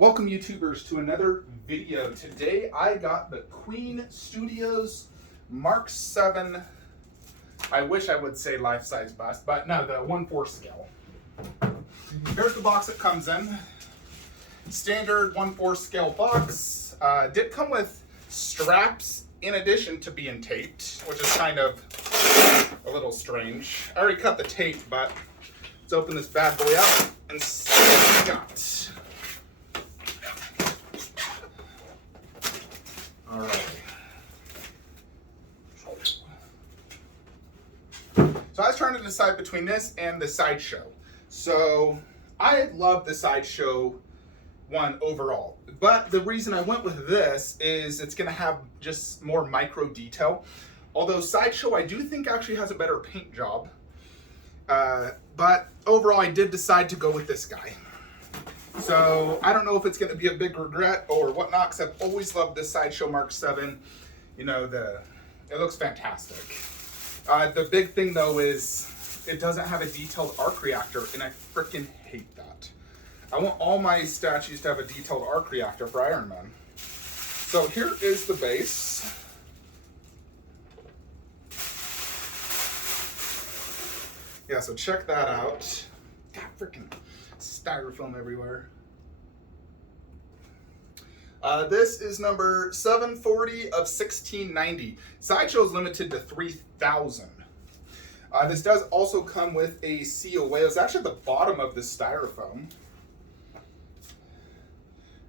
Welcome YouTubers to another video. Today I got the Queen Studios Mark 7, I wish I would say life-size bust, but no, the 1/4 scale. Here's the box it comes in. Standard 1/4 scale box. Did come with straps in addition to being taped, which is kind of a little strange. I already cut the tape, but let's open this bad boy up and see what we got. All right. So I was trying to decide between this and the Sideshow. So I love the Sideshow one overall, but the reason I went with this is it's going to have just more micro detail. Although Sideshow I do think actually has a better paint job, but overall I did decide to go with this guy. So I don't know if it's going to be a big regret or whatnot, because I've always loved this Sideshow Mark 7. You know, it looks fantastic. The big thing though is it doesn't have a detailed arc reactor, and I freaking hate that. I want all my statues to have a detailed arc reactor for Ironman. So here is the base. Yeah, so check that out. God, freaking styrofoam everywhere. This is number 740 of 1690. Sideshow is limited to 3,000. This does also come with a COA. It's actually at the bottom of the styrofoam.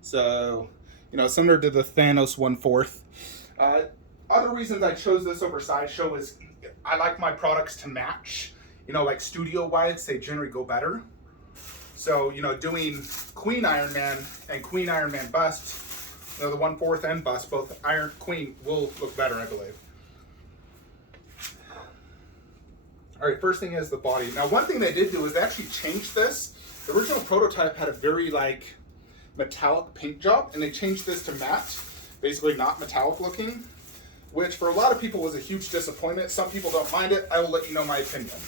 So, you know, similar to the Thanos 1/4. Other reasons I chose this over Sideshow is I like my products to match. You know, like studio-wise, they generally go better. So, you know, doing Queen Ironman and Queen Ironman Bust, you know, the 1/4 and Bust, both Queen will look better, I believe. All right, first thing is the body. Now, one thing they did do is they actually changed this. The original prototype had a very, like, metallic paint job, and they changed this to matte, basically not metallic looking, which for a lot of people was a huge disappointment. Some people don't mind it. I will let you know my opinion.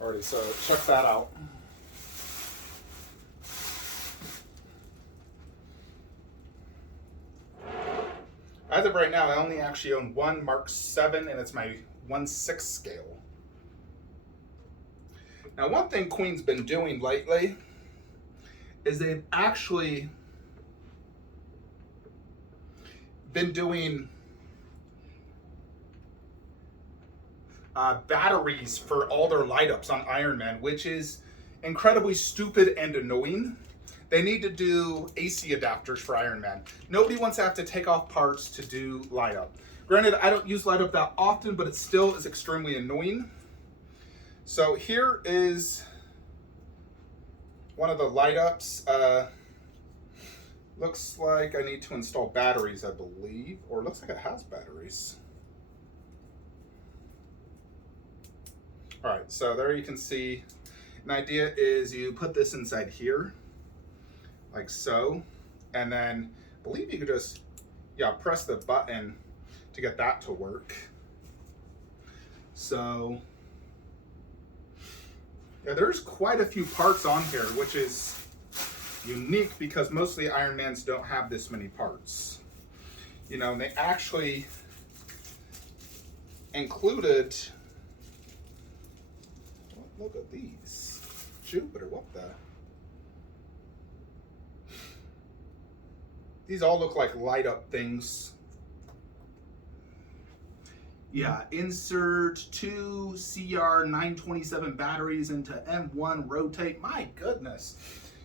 Alrighty, so check that out. As of right now, I only actually own one Mark 7, and it's my 1/6 scale. Now, one thing Queen's been doing lately is they've actually been doing batteries for all their light ups on Ironman, which is incredibly stupid and annoying. They need to do AC adapters for Ironman. Nobody wants to have to take off parts to do light up. Granted, I don't use light up that often, but it still is extremely annoying. So here is one of the light ups. Looks like I need to install batteries, I believe, or it looks like it has batteries. All right, so there you can see, an idea is you put this inside here, like so, and then I believe you could just, press the button to get that to work. So, yeah, there's quite a few parts on here, which is unique because mostly Ironmans don't have this many parts. You know, and they actually included, look at these. Jupiter, what the? These all look like light up things. Yeah, insert 2 CR927 batteries into M1 rotate. My goodness.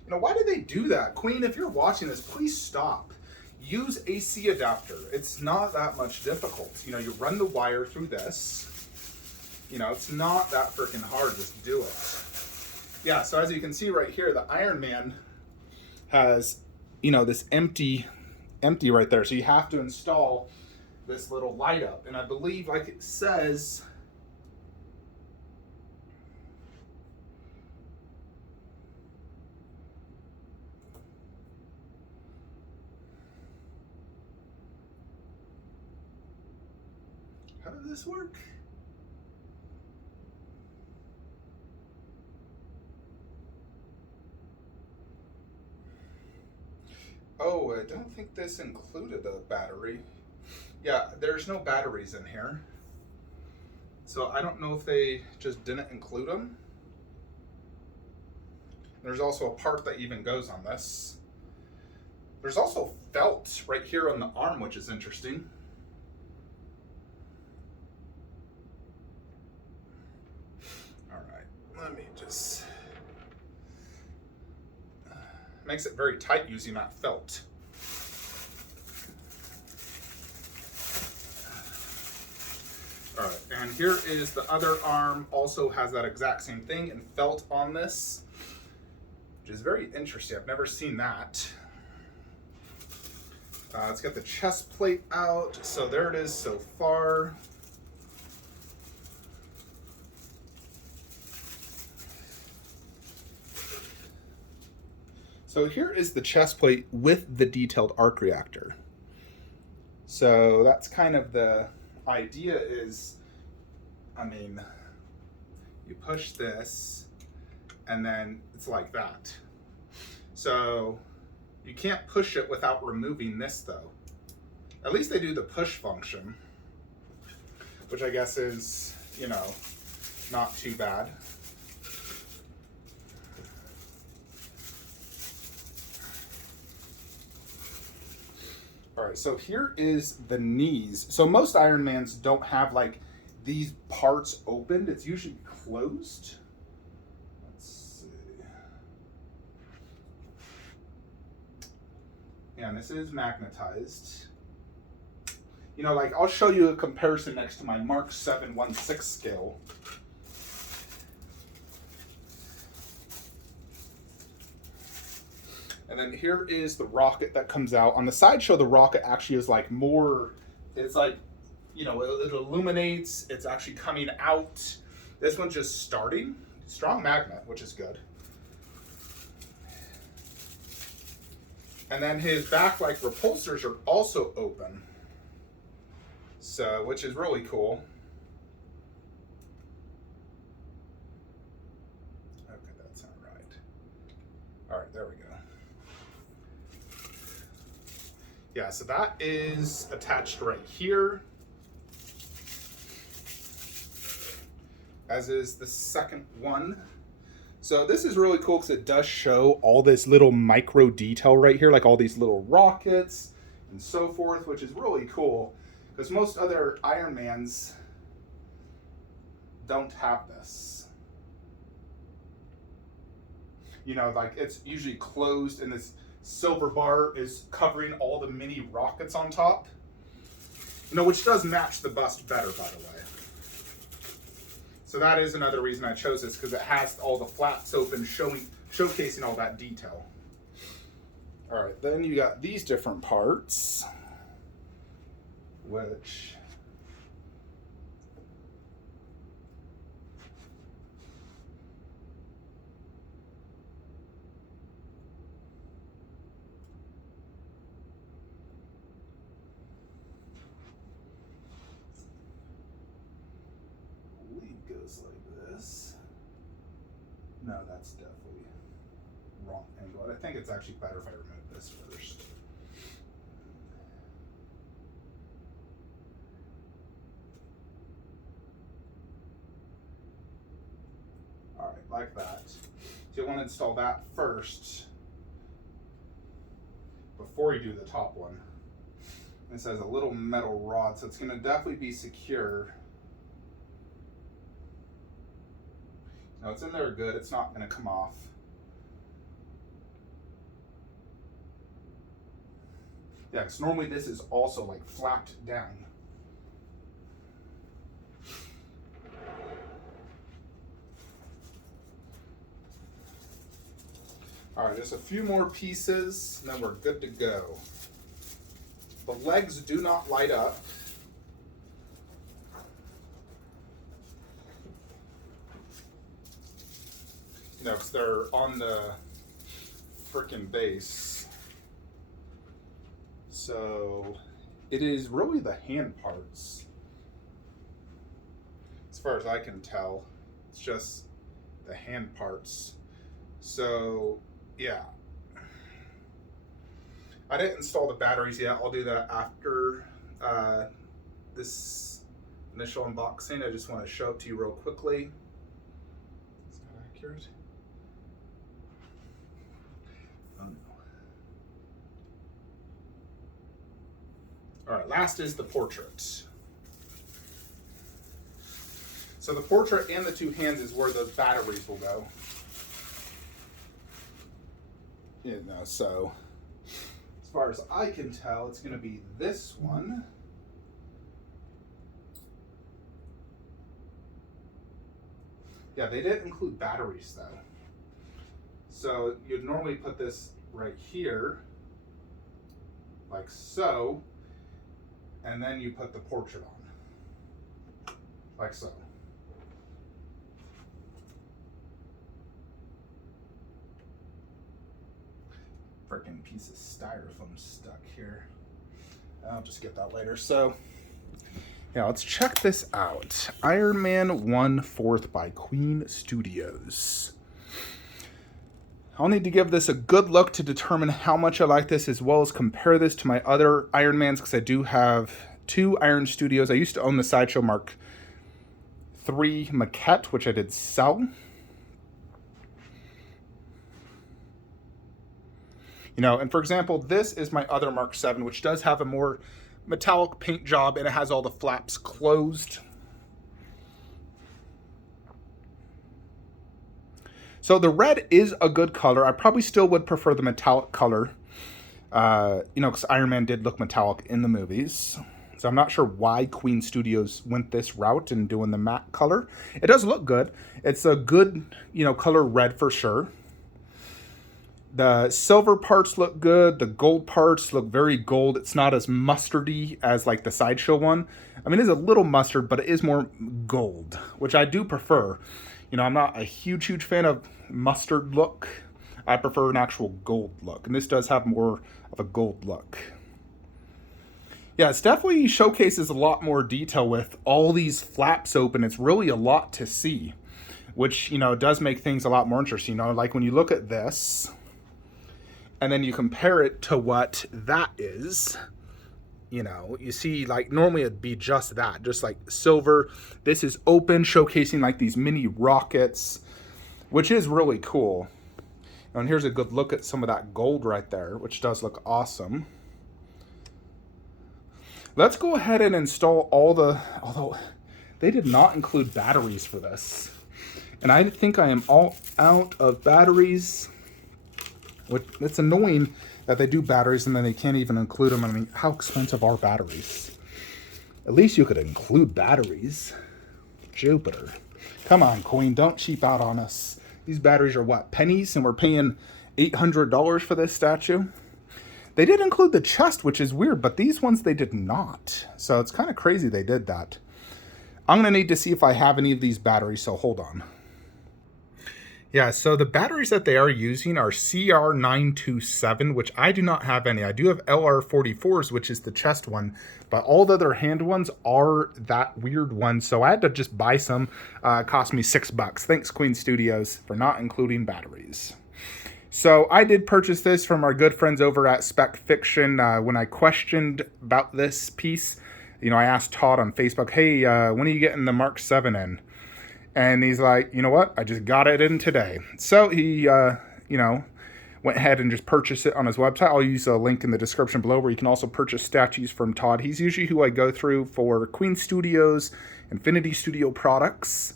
You know, why did they do that? Queen, if you're watching this, please stop. Use AC adapter. It's not that much difficult. You know, you run the wire through this. You know, it's not that freaking hard, just do it. Yeah, so as you can see right here, the Ironman has, you know, this empty right there. So you have to install this little light up. And I believe, like it says, how does this work? Oh, I don't think this included a battery. Yeah, there's no batteries in here. So I don't know if they just didn't include them. There's also a part that even goes on this. There's also felt right here on the arm, which is interesting. All right, let me just... Makes it very tight using that felt. All right, and here is the other arm, also has that exact same thing and felt on this, which is very interesting. I've never seen that. Let's get the chest plate out. So there it is so far. So here is the chest plate with the detailed arc reactor. So that's kind of the idea is, I mean, you push this and then it's like that. So you can't push it without removing this though. At least they do the push function, which I guess is, you know, not too bad. All right, so here is the knees. So most Ironmans don't have like these parts opened. It's usually closed. Let's see. Yeah, and this is magnetized. You know, like I'll show you a comparison next to my Mark 716 scale. And then here is the rocket that comes out. On the sideshow, the rocket actually is like more, it's like, you know, it illuminates, it's actually coming out. This one's just starting. Strong magnet, which is good. And then his back like repulsors are also open. So, which is really cool. Okay, that's not right. All right, there we go. Yeah, so that is attached right here, as is the second one. So this is really cool because it does show all this little micro detail right here, like all these little rockets and so forth, which is really cool because most other Ironmans don't have this. You know, like it's usually closed and this silver bar is covering all the mini rockets on top. You know, which does match the bust better, by the way. So that is another reason I chose this, because it has all the flaps open, showcasing all that detail. All right, then you got these different parts, which goes like this. No, that's definitely wrong angle. I think it's actually better if I remove this first. All right, like that. So you want to install that first before you do the top one. This has a little metal rod, so it's going to definitely be secure. No, it's in there good. It's not going to come off. Yeah, because normally this is also like flapped down. All right, just a few more pieces, and then we're good to go. The legs do not light up. You know, because they're on the frickin' base. So it is really the hand parts. As far as I can tell, it's just the hand parts. So, yeah. I didn't install the batteries yet. I'll do that after this initial unboxing. I just want to show it to you real quickly. Is that accurate? Oh no. All right, last is the portrait. So the portrait and the two hands is where the batteries will go. You know, so as far as I can tell, it's going to be this one. Yeah, they didn't include batteries though. So you'd normally put this right here, like so, and then you put the portrait on, like so. Freaking piece of styrofoam stuck here. I'll just get that later. So yeah, let's check this out. Ironman 1/4 by Queen Studios. I'll need to give this a good look to determine how much I like this, as well as compare this to my other Ironmans, because I do have 2 Iron Studios. I used to own the Sideshow Mark III maquette, which I did sell. You know, and for example, this is my other Mark VII, which does have a more metallic paint job, and it has all the flaps closed. So the red is a good color. I probably still would prefer the metallic color, you know, because Iron Man did look metallic in the movies. So I'm not sure why Queen Studios went this route and doing the matte color. It does look good. It's a good, you know, color red for sure. The silver parts look good. The gold parts look very gold. It's not as mustardy as like the Sideshow one. I mean, it's a little mustard, but it is more gold, which I do prefer. You know, I'm not a huge fan of mustard look. I prefer an actual gold look, and this does have more of a gold look. Yeah, it's definitely showcases a lot more detail with all these flaps open. It's really a lot to see, which, you know, does make things a lot more interesting. You know, like when you look at this, and then you compare it to what that is, you know, you see, like, normally it'd be just that, just like silver. This is open, showcasing like these mini rockets, which is really cool. And here's a good look at some of that gold right there, which does look awesome. Let's go ahead and install all the, although they did not include batteries for this. And I think I am all out of batteries. It's annoying that they do batteries and then they can't even include them. I mean, how expensive are batteries? At least you could include batteries. Jupiter. Come on, Queen, don't cheap out on us. These batteries are what, pennies? And we're paying $800 for this statue? They did include the chest, which is weird, but these ones they did not. So it's kind of crazy they did that. I'm going to need to see if I have any of these batteries, so hold on. Yeah, so the batteries that they are using are CR927, which I do not have any. I do have LR44s, which is the chest one, but all the other hand ones are that weird one, so I had to just buy some. It cost me $6. Thanks, Queen Studios, for not including batteries. So I did purchase this from our good friends over at Spec Fiction. When I questioned about this piece, you know, I asked Todd on Facebook, hey, when are you getting the Mark VII in? And he's like, you know what? I just got it in today. So he, you know, went ahead and just purchased it on his website. I'll use a link in the description below where you can also purchase statues from Todd. He's usually who I go through for Queen Studios, Infinity Studio products.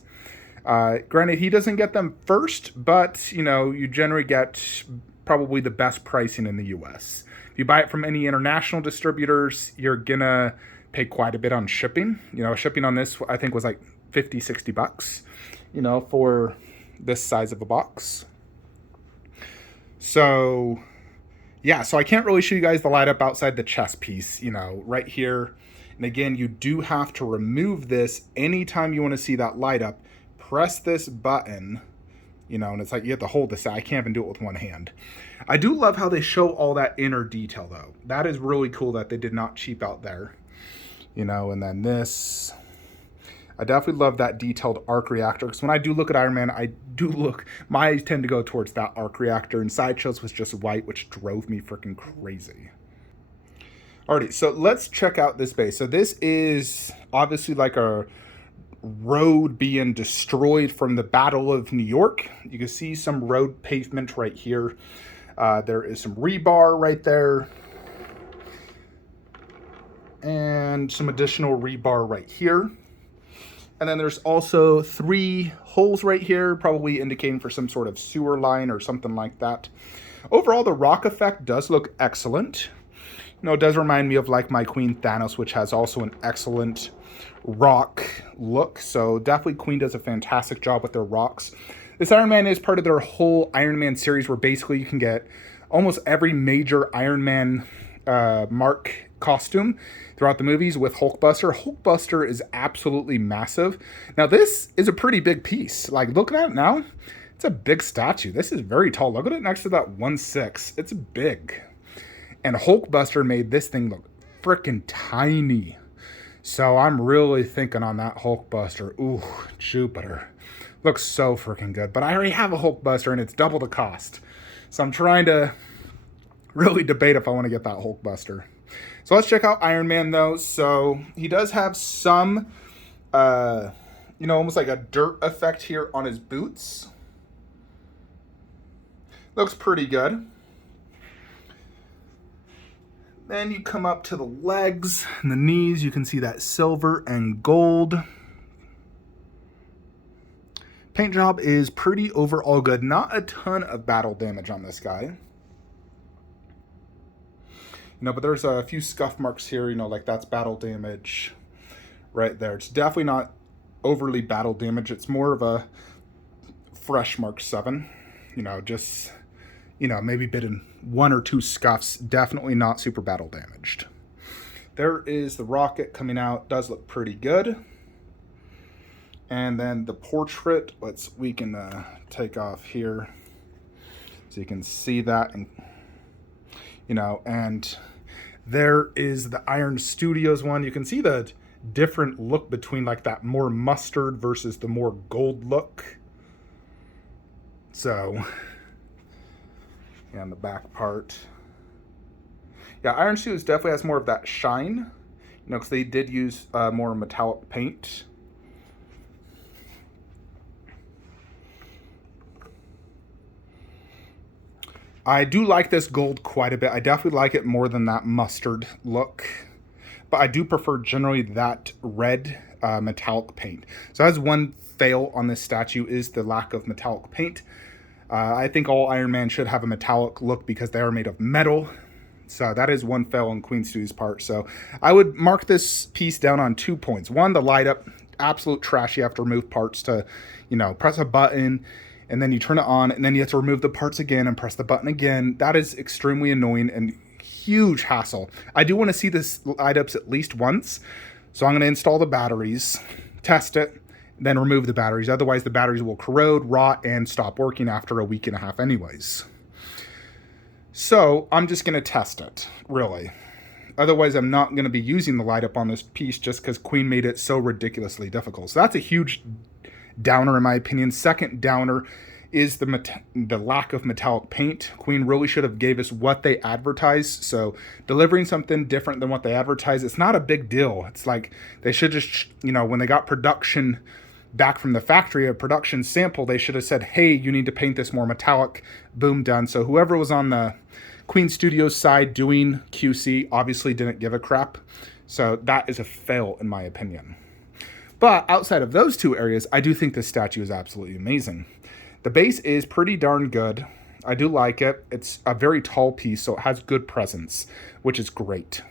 Granted, he doesn't get them first, but, you know, you generally get probably the best pricing in the US. If you buy it from any international distributors, you're gonna pay quite a bit on shipping. You know, shipping on this, I think, was like $50-$60, you know, for this size of a box. So yeah, so I can't really show you guys the light up outside the chest piece, you know, right here. And again, you do have to remove this anytime you want to see that light up. Press this button, you know, and it's like you have to hold this out. I can't even do it with one hand. I do love how they show all that inner detail though. That is really cool that they did not cheap out there, you know. And then this, I definitely love that detailed arc reactor, because when I do look at Iron Man, my eyes tend to go towards that arc reactor, and Sideshow's was just white, which drove me freaking crazy. Alrighty, so let's check out this base. So this is obviously like a road being destroyed from the Battle of New York. You can see some road pavement right here. There is some rebar right there. And some additional rebar right here. And then there's also 3 holes right here, probably indicating for some sort of sewer line or something like that. Overall, the rock effect does look excellent. You know, it does remind me of like my Queen Thanos, which has also an excellent rock look. So definitely Queen does a fantastic job with their rocks. This Ironman is part of their whole Ironman series where basically you can get almost every major Ironman mark costume throughout the movies with Hulkbuster. Hulkbuster is absolutely massive. Now this is a pretty big piece. Like looking at it now, it's a big statue. This is very tall. Look at it next to that 1/6. It's big. And Hulkbuster made this thing look freaking tiny. So I'm really thinking on that Hulkbuster. Ooh, Jupiter. Looks so freaking good. But I already have a Hulkbuster and it's double the cost. So I'm trying to really debate if I want to get that Hulkbuster. So let's check out Iron Man though. So he does have some, you know, almost like a dirt effect here on his boots. Looks pretty good. Then you come up to the legs and the knees. You can see that silver and gold. Paint job is pretty overall good. Not a ton of battle damage on this guy. You know, but there's a few scuff marks here, you know, like that's battle damage right there. It's definitely not overly battle damage. It's more of a fresh Mark 7, you know, just, you know, maybe bitten 1 or 2 scuffs, definitely not super battle damaged. There is the rocket coming out, does look pretty good. And then the portrait, we can take off here so you can see that, and you know, and there is the Iron Studios one. You can see the different look between like that more mustard versus the more gold look. So yeah, on the back part. Yeah, Iron Studios definitely has more of that shine, you know, because they did use more metallic paint. I do like this gold quite a bit. I definitely like it more than that mustard look, but I do prefer generally that red metallic paint. So that's one fail on this statue, is the lack of metallic paint. I think all Iron Man should have a metallic look because they are made of metal. So that is one fail on Queen Stu's part. So I would mark this piece down on 2 points. One, the light up, absolute trash. You have to remove parts to, you know, press a button and then you turn it on and then you have to remove the parts again and press the button again. That is extremely annoying and huge hassle. I do want to see this light ups at least once. So I'm going to install the batteries, test it, then remove the batteries. Otherwise the batteries will corrode, rot, and stop working after a week and a half anyways. So I'm just going to test it, really. Otherwise I'm not going to be using the light up on this piece just because Queen made it so ridiculously difficult. So that's a huge downer in my opinion. Second downer is the lack of metallic paint. Queen really should have gave us what they advertised. So delivering something different than what they advertised, it's not a big deal. It's like they should just, you know, when they got production back from the factory, a production sample, they should have said, hey, you need to paint this more metallic. Boom, done. So whoever was on the Queen Studios side doing QC obviously didn't give a crap. So that is a fail in my opinion. But outside of those 2 areas, I do think this statue is absolutely amazing. The base is pretty darn good. I do like it. It's a very tall piece, so it has good presence, which is great.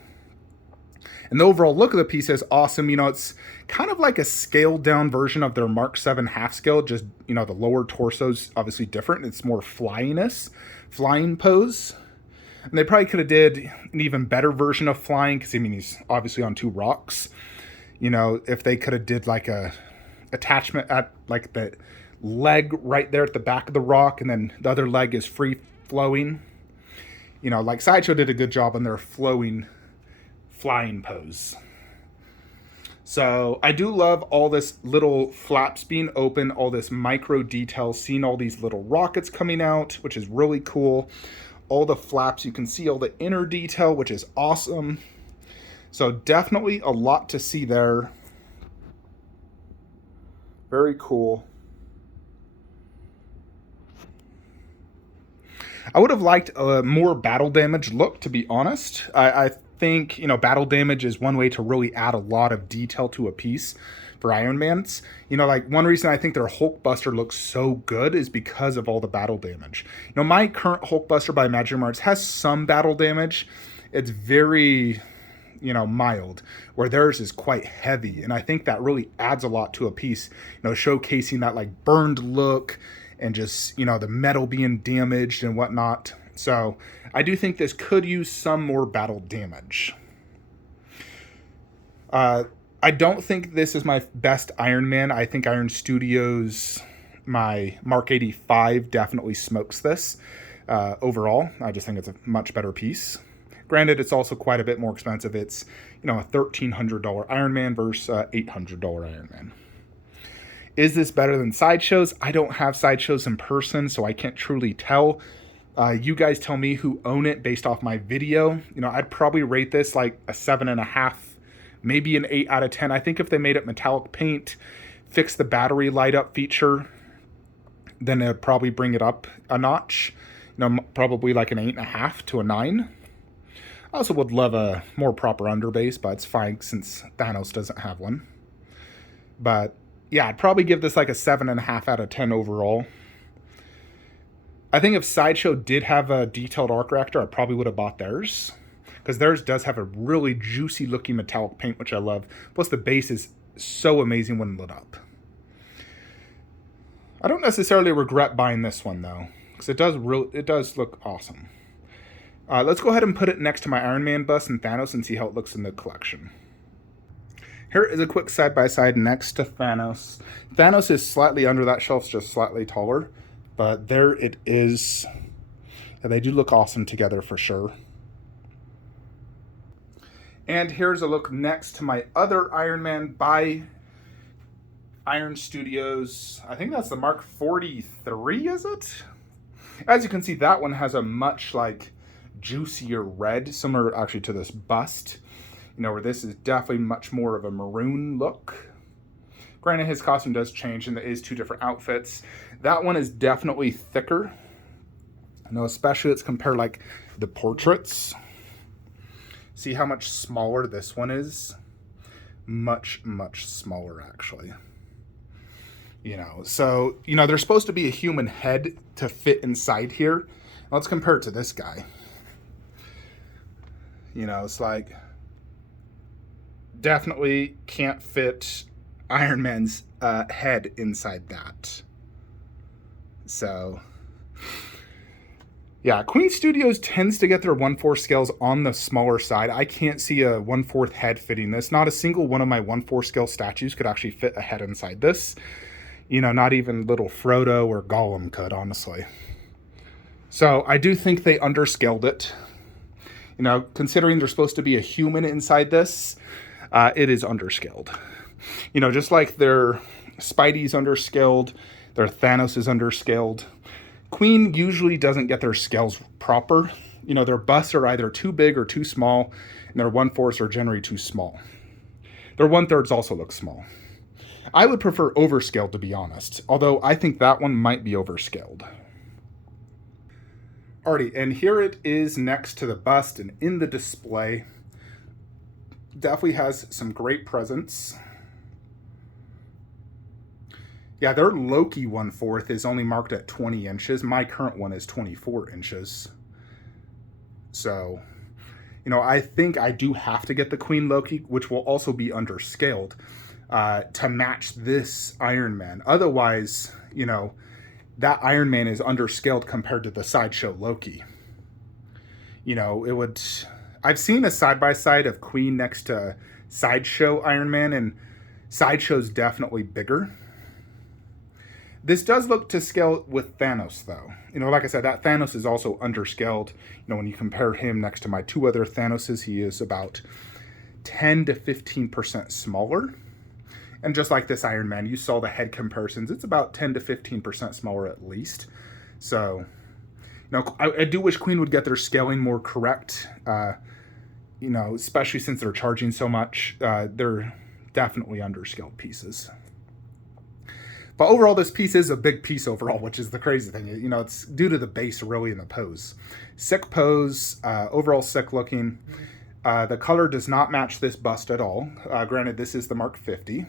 And the overall look of the piece is awesome. You know, it's kind of like a scaled down version of their Mark 7 half scale. Just, you know, the lower torso's obviously different. It's more flying pose. And they probably could have did an even better version of flying because, I mean, he's obviously on 2 rocks. You know, if they could have did like a attachment at like the leg right there at the back of the rock and then the other leg is free flowing. You know, like Sideshow did a good job on their flying pose. So I do love all this little flaps being open, all this micro detail, seeing all these little rockets coming out, which is really cool. All the flaps, you can see all the inner detail, which is awesome. So definitely a lot to see there. Very cool. I would have liked a more battle damage look, to be honest. I think, you know, battle damage is one way to really add a lot of detail to a piece for Ironmans. You know, like one reason I think their Hulkbuster looks so good is because of all the battle damage. You know, my current Hulkbuster by Imaginary Arts has some battle damage. It's very, you know, mild, where theirs is quite heavy. And I think that really adds a lot to a piece, you know, showcasing that like burned look and just, you know, the metal being damaged and whatnot. So I do think this could use some more battle damage. I don't think this is my best Iron Man. I think Iron Studios, my Mark 85 definitely smokes this overall. I just think it's a much better piece. Granted, it's also quite a bit more expensive. It's, you know, a $1,300 Iron Man versus $800 Iron Man. Is this better than Sideshows? I don't have Sideshows in person, so I can't truly tell. You guys tell me who own it based off my video. You know, I'd probably rate this like a 7.5, maybe an 8 out of 10. I think if they made it metallic paint, fix the battery light up feature, then it'd probably bring it up a notch. You know, probably like an 8.5 to a 9. I also would love a more proper underbase, but it's fine since Thanos doesn't have one. But yeah, I'd probably give this like a 7.5 out of 10 overall. I think if Sideshow did have a detailed arc reactor, I probably would have bought theirs, because theirs does have a really juicy looking metallic paint, which I love. Plus the base is so amazing when lit up. I don't necessarily regret buying this one though, because it does look awesome. Let's go ahead and put it next to my Iron Man bust and Thanos and see how it looks in the collection. Here is a quick side-by-side next to Thanos. Thanos is slightly under that shelf, just slightly taller. But there it is. Yeah, they do look awesome together for sure. And here's a look next to my other Iron Man by Iron Studios. I think that's the Mark 43, is it? As you can see, that one has a much like juicier red, similar actually to this bust. You know, where this is definitely much more of a maroon look. Granted, his costume does change, and there is 2 different outfits. That one is definitely thicker. You know, especially let's compare like the portraits. See how much smaller this one is? Much, much smaller, actually. You know, so, you know, there's supposed to be a human head to fit inside here. Let's compare it to this guy. You know, it's like, definitely can't fit Iron Man's head inside that. So, yeah, Queen Studios tends to get their 1/4 scales on the smaller side. I can't see a 1/4 head fitting this. Not a single one of my 1/4 scale statues could actually fit a head inside this. You know, not even little Frodo or Gollum could, honestly. So I do think they underscaled it. You know, considering there's supposed to be a human inside this, it is underscaled. You know, just like their Spidey's underscaled, their Thanos is underscaled. Queen usually doesn't get their scales proper. You know, their busts are either too big or too small, and their 1/4s are generally too small. Their 1/3s also look small. I would prefer overscaled, to be honest, although I think that one might be overscaled. Alrighty, and here it is next to the bust and in the display. Definitely has some great presence. Yeah, their Loki 1/4 is only marked at 20 inches. My current one is 24 inches. So, you know, I think I do have to get the Queen Loki, which will also be underscaled, to match this Iron Man. Otherwise, you know, that Iron Man is underscaled compared to the Sideshow Loki. You know, it would... I've seen a side-by-side of Queen next to Sideshow Iron Man, and Sideshow's definitely bigger. This does look to scale with Thanos, though. You know, like I said, that Thanos is also underscaled. You know, when you compare him next to my 2 other Thanoses, he is about 10 to 15% smaller. And just like this Iron Man, you saw the head comparisons. It's about 10 to 15% smaller at least. So, you know, I do wish Queen would get their scaling more correct. you know, especially since they're charging so much, they're definitely underscaled pieces. But overall, this piece is a big piece overall, which is the crazy thing. You know, it's due to the base really in the pose. Sick pose, overall sick looking. The color does not match this bust at all. Granted, this is the Mark 50.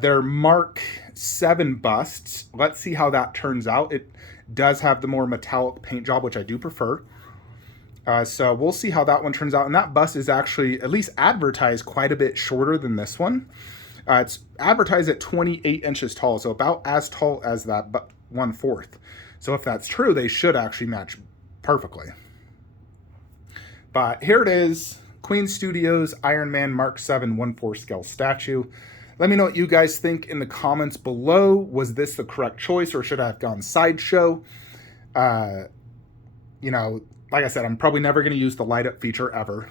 Their Mark 7 busts, let's see how that turns out. It does have the more metallic paint job, which I do prefer. So we'll see how that one turns out. And that bust is actually at least advertised quite a bit shorter than this one. It's advertised at 28 inches tall, so about as tall as that, but 1/4. So if that's true, they should actually match perfectly. But here it is, Queen Studios Ironman Mark 7 1/4 scale statue. Let me know what you guys think in the comments below. Was this the correct choice, or should I have gone Sideshow? You know, like I said, I'm probably never going to use the light up feature ever.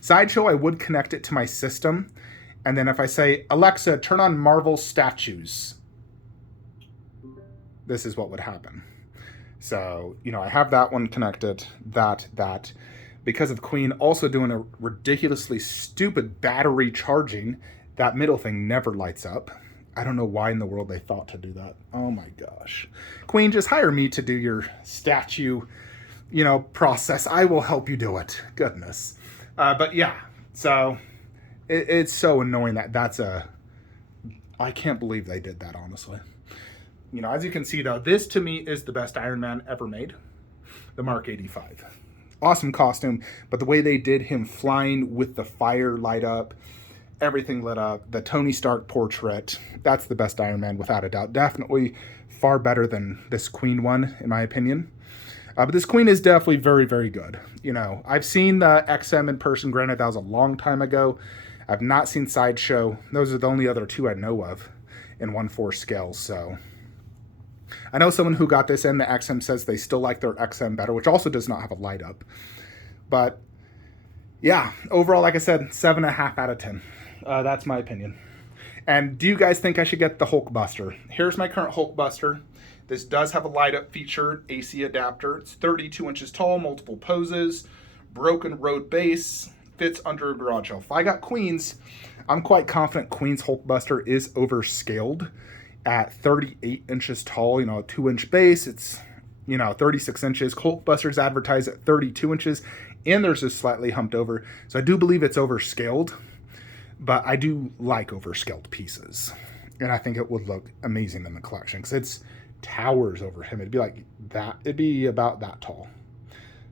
Sideshow, I would connect it to my system. And then if I say, Alexa, turn on Marvel statues, this is what would happen. So, you know, I have that one connected, that. Because of Queen also doing a ridiculously stupid battery charging, that middle thing never lights up. I don't know why in the world they thought to do that. Oh my gosh. Queen, just hire me to do your statue, you know, process. I will help you do it. Goodness. But yeah, so it's so annoying that's I can't believe they did that, honestly. You know, as you can see though, this to me is the best Iron Man ever made. The Mark 85. Awesome costume, but the way they did him flying with the fire light up, everything lit up, the Tony Stark portrait, that's the best Iron Man without a doubt. Definitely far better than this Queen one, in my opinion. But this Queen is definitely very, very good. You know, I've seen the XM in person. Granted, that was a long time ago. I've not seen Sideshow. Those are the only other two I know of in 1/4 scale. So I know someone who got this in the XM says they still like their XM better, which also does not have a light up. But yeah, overall, like I said, 7.5 out of 10. That's my opinion. And do you guys think I should get the Hulkbuster? Here's my current Hulkbuster. This does have a light up feature, AC adapter. It's 32 inches tall, multiple poses, broken road base, fits under a garage shelf. If I got Queen's, I'm quite confident Queen's Hulkbuster is overscaled at 38 inches tall, you know, a 2-inch base. It's, you know, 36 inches. Hulkbuster's advertised at 32 inches, and there's a slightly humped over. So I do believe it's overscaled, but I do like overscaled pieces. And I think it would look amazing in the collection because it's towers over him. It'd be like that. It'd be about that tall.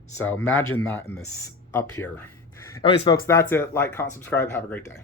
So imagine that in this up here. Anyways, folks, that's it. Like, comment, subscribe. Have a great day.